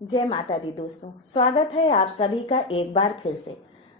जय माता दी दोस्तों, स्वागत है आप सभी का एक बार फिर से।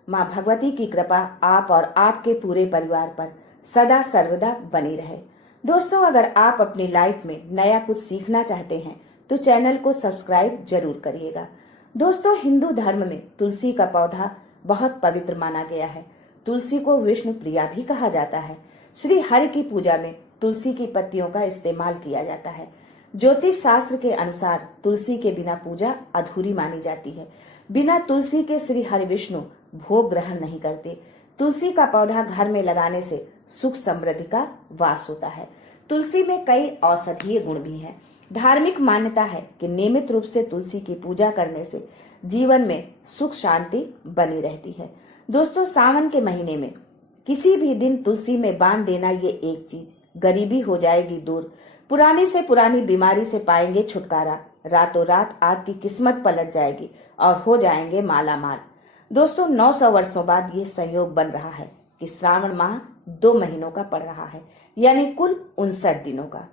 माँ भगवती की कृपा आप और आपके पूरे परिवार पर सदा सर्वदा बनी रहे। दोस्तों, अगर आप अपनी लाइफ में नया कुछ सीखना चाहते हैं तो चैनल को सब्सक्राइब जरूर करिएगा। दोस्तों, हिंदू धर्म में तुलसी का पौधा बहुत पवित्र माना गया है। तुलसी को विष्णु प्रिया भी कहा जाता है। श्री हरि की पूजा में तुलसी की पत्तियों का इस्तेमाल किया जाता है। ज्योतिष शास्त्र के अनुसार तुलसी के बिना पूजा अधूरी मानी जाती है। बिना तुलसी के श्री हरि विष्णु भोग ग्रहण नहीं करते। तुलसी का पौधा घर में लगाने से सुख समृद्धि का वास होता है। तुलसी में कई औषधीय गुण भी हैं। धार्मिक मान्यता है कि नियमित रूप से तुलसी की पूजा करने से जीवन में सुख शांति बनी रहती है। दोस्तों, सावन के महीने में किसी भी दिन तुलसी में बांध देना ये एक चीज, गरीबी हो जाएगी दूर, पुरानी से पुरानी बीमारी से पाएंगे छुटकारा, रातों रात आपकी किस्मत पलट जाएगी और हो जाएंगे माला माल। दोस्तों, 900 वर्षों बाद ये संयोग बन रहा है कि श्रावण माह 2 महीनों का पड़ रहा है, यानी कुल 59 दिनों का।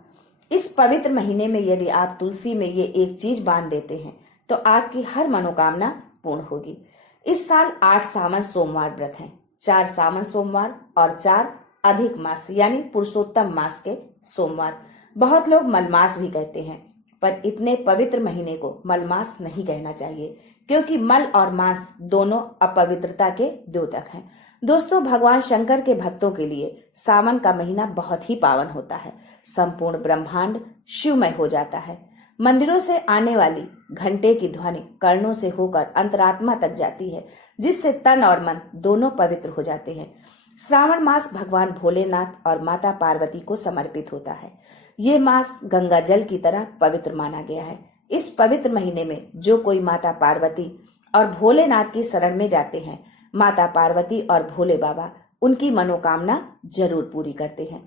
इस पवित्र महीने में यदि आप तुलसी में ये एक चीज बांध देते हैं तो आपकी हर मनोकामना पूर्ण होगी। इस साल 8 सावन सोमवार व्रत हैं, 4 सावन सोमवार और 4 अधिक मास यानी पुरुषोत्तम मास के सोमवार। बहुत लोग मलमास भी कहते हैं, पर इतने पवित्र महीने को मलमास नहीं कहना चाहिए, क्योंकि मल और मांस दोनों अपवित्रता के द्योतक हैं। दोस्तों, भगवान शंकर के भक्तों के लिए सावन का महीना बहुत ही पावन होता है। संपूर्ण ब्रह्मांड शिवमय हो जाता है। मंदिरों से आने वाली घंटे की ध्वनि कर्णों से होकर अंतरात्मा तक जाती है, जिससे तन और मन दोनों पवित्र हो जाते हैं। श्रावण मास भगवान भोलेनाथ और माता पार्वती को समर्पित होता है। ये मास गंगा जल की तरह पवित्र माना गया है। इस पवित्र महीने में जो कोई माता पार्वती और भोलेनाथ की शरण में जाते हैं, माता पार्वती और भोले बाबा उनकी मनोकामना जरूर पूरी करते हैं।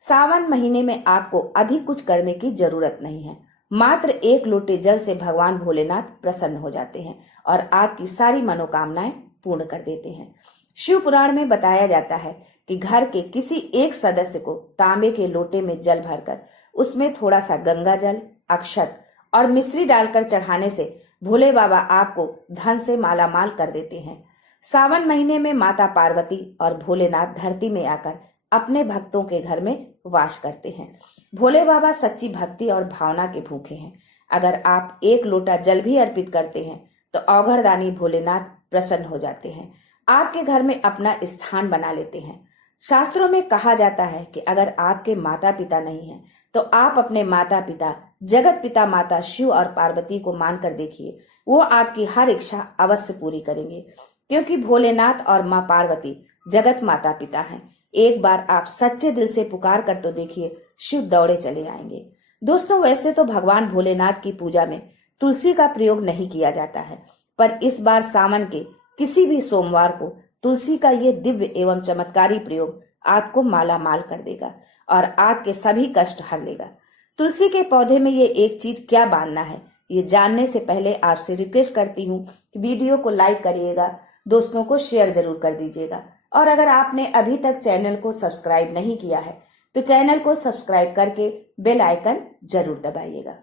सावन महीने में आपको अधिक कुछ करने की जरूरत नहीं है। मात्र 1 लोटे जल से भगवान भोलेनाथ प्रसन्न हो जाते हैं और आपकी सारी मनोकामनाएं पूर्ण कर देते हैं। शिव पुराण में बताया जाता है कि घर के किसी एक सदस्य को तांबे के लोटे में जल भरकर उसमें थोड़ा सा गंगा जल, अक्षत और मिश्री डालकर चढ़ाने से भोले बाबा आपको धन से मालामाल कर देते हैं। सावन महीने में माता पार्वती और भोलेनाथ धरती में आकर अपने भक्तों के घर में वास करते हैं। भोले बाबा सच्ची भक्ति और भावना के भूखे हैं। अगर आप 1 लोटा जल भी अर्पित करते हैं तो औघड़दानी भोलेनाथ प्रसन्न हो जाते हैं, आपके घर में अपना स्थान बना लेते हैं। शास्त्रों में कहा जाता है कि अगर आपके माता पिता नहीं हैं तो आप अपने माता पिता जगत पिता माता शिव और पार्वती को मानकर देखिए, वो आपकी हर इच्छा अवश्य पूरी करेंगे, क्योंकि भोलेनाथ और माँ पार्वती जगत माता पिता हैं। एक बार आप सच्चे दिल से पुकार कर तो देखिए, शिव दौड़े चले आएंगे। दोस्तों, वैसे तो भगवान भोलेनाथ की पूजा में तुलसी का प्रयोग नहीं किया जाता है, पर इस बार सावन के किसी भी सोमवार को तुलसी का ये दिव्य एवं चमत्कारी प्रयोग आपको माला माल कर देगा और आपके सभी कष्ट हर लेगा। तुलसी के पौधे में ये एक चीज क्या बांधना है, ये जानने से पहले आपसे रिक्वेस्ट करती हूँ कि वीडियो को लाइक करिएगा, दोस्तों को शेयर जरूर कर दीजिएगा, और अगर आपने अभी तक चैनल को सब्सक्राइब नहीं किया है तो चैनल को सब्सक्राइब करके बेल आइकन जरूर दबाइएगा।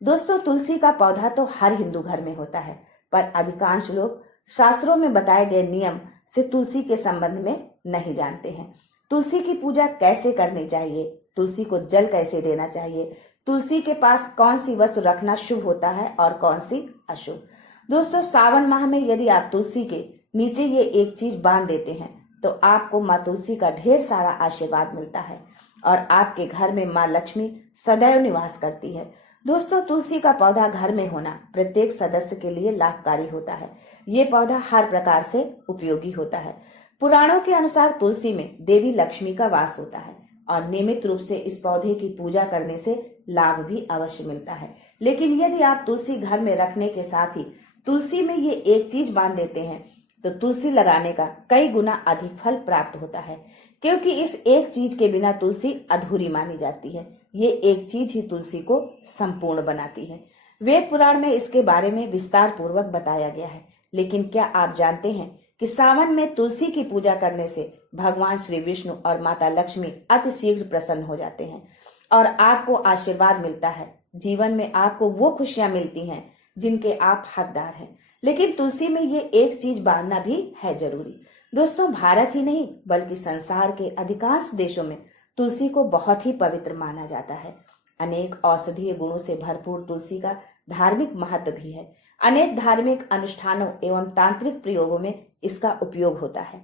दोस्तों, तुलसी का पौधा तो हर हिंदू घर में होता है, पर अधिकांश लोग शास्त्रों में बताए गए नियम से तुलसी के संबंध में नहीं जानते हैं। तुलसी की पूजा कैसे करनी चाहिए, तुलसी को जल कैसे देना चाहिए, तुलसी के पास कौन सी वस्तु रखना शुभ होता है और कौन सी अशुभ। दोस्तों, सावन माह में यदि आप तुलसी के नीचे ये एक चीज बांध देते हैं तो आपको माँ तुलसी का ढेर सारा आशीर्वाद मिलता है और आपके घर में माँ लक्ष्मी सदैव निवास करती है। दोस्तों, तुलसी का पौधा घर में होना प्रत्येक सदस्य के लिए लाभकारी होता है। ये पौधा हर प्रकार से उपयोगी होता है। पुराणों के अनुसार तुलसी में देवी लक्ष्मी का वास होता है और नियमित रूप से इस पौधे की पूजा करने से लाभ भी अवश्य मिलता है। लेकिन यदि आप तुलसी घर में रखने के साथ ही तुलसी में ये एक चीज बांध देते हैं तो तुलसी लगाने का कई गुना अधिक फल प्राप्त होता है, क्योंकि इस एक चीज के बिना तुलसी अधूरी मानी जाती है। ये एक चीज ही तुलसी को संपूर्ण बनाती है। वेद पुराण में इसके बारे में विस्तार पूर्वक बताया गया है। लेकिन क्या आप जानते हैं कि सावन में तुलसी की पूजा करने से भगवान श्री विष्णु और माता लक्ष्मी अति शीघ्र प्रसन्न हो जाते हैं और आपको आशीर्वाद मिलता है। जीवन में आपको वो खुशियां मिलती हैं जिनके आप हकदार हैं। लेकिन तुलसी में ये एक चीज बांधना भी है जरूरी। दोस्तों, भारत ही नहीं बल्कि संसार के अधिकांश देशों में तुलसी को बहुत ही पवित्र माना जाता है। अनेक औषधीय गुणों से भरपूर तुलसी का धार्मिक महत्व भी है। अनेक धार्मिक अनुष्ठानों एवं तांत्रिक प्रयोगों में इसका उपयोग होता है।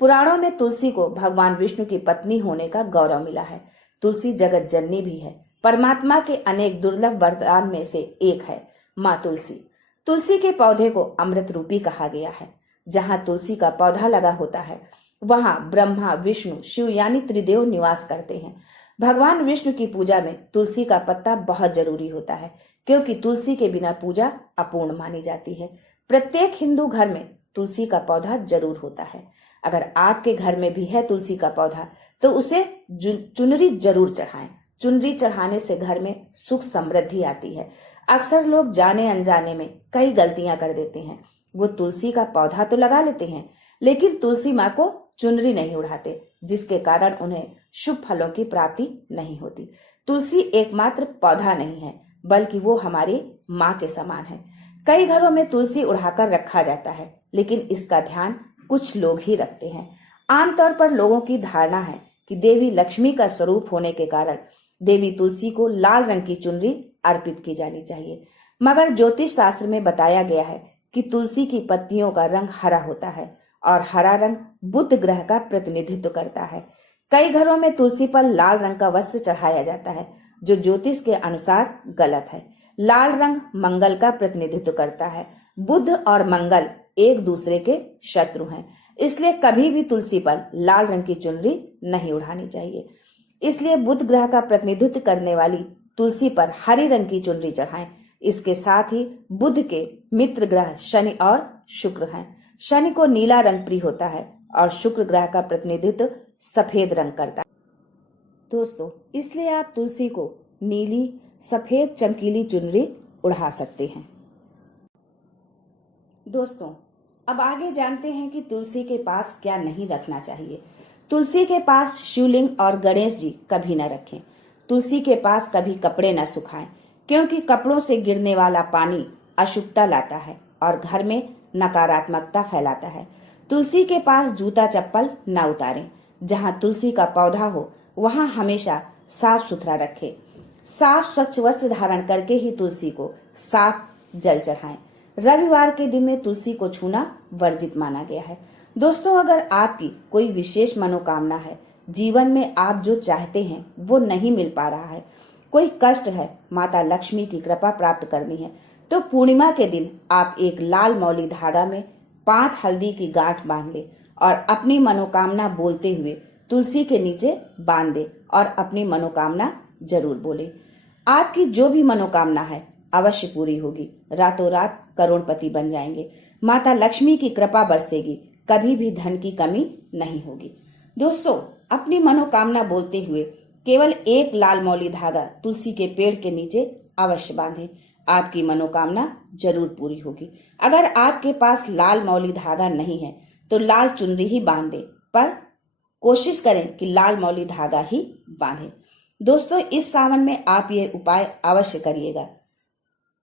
पुराणों में तुलसी को भगवान विष्णु की पत्नी होने का गौरव मिला है। तुलसी जगत जननी भी है। परमात्मा के अनेक दुर्लभ वरदान में से एक है माँ तुलसी। तुलसी के पौधे को अमृत रूपी कहा गया है। जहाँ तुलसी का पौधा लगा होता है वहाँ ब्रह्मा, विष्णु, शिव यानी त्रिदेव निवास करते हैं। भगवान विष्णु की पूजा में तुलसी का पत्ता बहुत जरूरी होता है, क्योंकि तुलसी के बिना पूजा अपूर्ण मानी जाती है। प्रत्येक हिंदू घर में तुलसी का पौधा जरूर होता है। अगर आपके घर में भी है तुलसी का पौधा तो उसे चुनरी जरूर चढ़ाएं। चुनरी चढ़ाने से घर में सुख समृद्धि आती है। अक्सर लोग जाने अनजाने में कई गलतियां कर देते हैं। वो तुलसी का पौधा तो लगा लेते हैं लेकिन तुलसी माँ को चुनरी नहीं उड़ाते, जिसके कारण उन्हें शुभ फलों की प्राप्ति नहीं होती। तुलसी एकमात्र पौधा नहीं है बल्कि वो हमारी माँ के समान है। कई घरों में तुलसी उड़ाकर रखा जाता है लेकिन इसका ध्यान कुछ लोग ही रखते हैं। आमतौर पर लोगों की धारणा है कि देवी लक्ष्मी का स्वरूप होने के कारण देवी तुलसी को लाल रंग की चुनरी अर्पित की जानी चाहिए। मगर ज्योतिष शास्त्र में बताया गया है कि तुलसी की पत्तियों का रंग हरा होता है और हरा रंग बुध ग्रह का प्रतिनिधित्व करता है। कई घरों में तुलसी पर लाल रंग का वस्त्र चढ़ाया जाता है, जो ज्योतिष के अनुसार गलत है। लाल रंग मंगल का प्रतिनिधित्व करता है। बुध और मंगल एक दूसरे के शत्रु हैं, इसलिए कभी भी तुलसी पर लाल रंग की चुनरी नहीं उड़ानी चाहिए। इसलिए बुध ग्रह का प्रतिनिधित्व करने वाली तुलसी पर हरी रंग की चुनरी चढ़ाएं। इसके साथ ही बुध के मित्र ग्रह शनि और शुक्र हैं। शनि को नीला रंग प्रिय होता है और शुक्र ग्रह का प्रतिनिधित्व सफेद रंग करता है। दोस्तों, इसलिए आप तुलसी को नीली, सफेद, चमकीली चुनरी उड़ा सकते हैं। दोस्तों, अब आगे जानते हैं कि तुलसी के पास क्या नहीं रखना चाहिए। तुलसी के पास शिवलिंग और गणेश जी कभी न रखें। तुलसी के पास कभी कपड़े न सुखाएं, क्योंकि कपड़ों से गिरने वाला पानी अशुभता लाता है और घर में नकारात्मकता फैलाता है। तुलसी के पास जूता चप्पल न उतारें। जहाँ तुलसी का पौधा हो वहाँ हमेशा साफ सुथरा रखें। साफ स्वच्छ वस्त्र धारण करके ही तुलसी को साफ जल चढ़ाएं। रविवार के दिन में तुलसी को छूना वर्जित माना गया है। दोस्तों, अगर आपकी कोई विशेष मनोकामना है, जीवन में आप जो चाहते हैं वो नहीं मिल पा रहा है, कोई कष्ट है, माता लक्ष्मी की कृपा प्राप्त करनी है, तो पूर्णिमा के दिन आप एक लाल मौली धागा में 5 हल्दी की गांठ बांध ले और अपनी मनोकामना बोलते हुए तुलसी के नीचे बांध दे और अपनी मनोकामना जरूर बोले। आपकी जो भी मनोकामना है अवश्य पूरी होगी। रातों रात करोड़पति बन जाएंगे। माता लक्ष्मी की कृपा बरसेगी। कभी भी धन की कमी नहीं होगी। दोस्तों, अपनी मनोकामना बोलते हुए केवल एक लाल मौली धागा तुलसी के पेड़ के नीचे अवश्य बांधें। आपकी मनोकामना जरूर पूरी होगी। अगर आपके पास लाल मौली धागा नहीं है तो लाल चुनरी ही बांध दें, पर कोशिश करें कि लाल मौली धागा ही बांधें। दोस्तों, इस सावन में आप ये उपाय अवश्य करिएगा।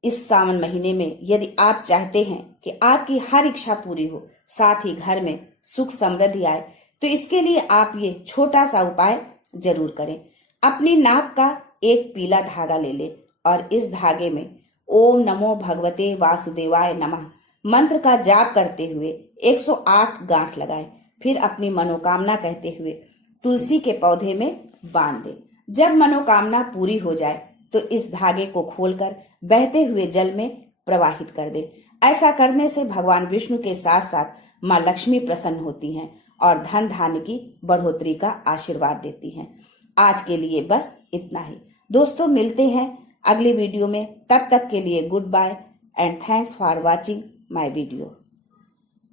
इस सावन महीने में यदि आप चाहते हैं कि आपकी हर इच्छा पूरी हो, साथ ही घर में सुख समृद्धि आए, तो इसके लिए आप ये छोटा सा उपाय जरूर करें। अपनी नाक का एक पीला धागा ले लें और इस धागे में ओम नमो भगवते वासुदेवाय नमः मंत्र का जाप करते हुए 108 गांठ लगाएं। फिर अपनी मनोकामना कहते हुए तुलसी के पौधे में बांध दें। जब मनोकामना पूरी हो जाए तो इस धागे को खोलकर बहते हुए जल में प्रवाहित कर दे। ऐसा करने से भगवान विष्णु के साथ साथ माँ लक्ष्मी प्रसन्न होती हैं और धन धान्य की बढ़ोतरी का आशीर्वाद देती हैं। आज के लिए बस इतना ही। दोस्तों, मिलते हैं अगले वीडियो में। तब तक के लिए good bye and thanks for watching my video.